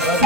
ござい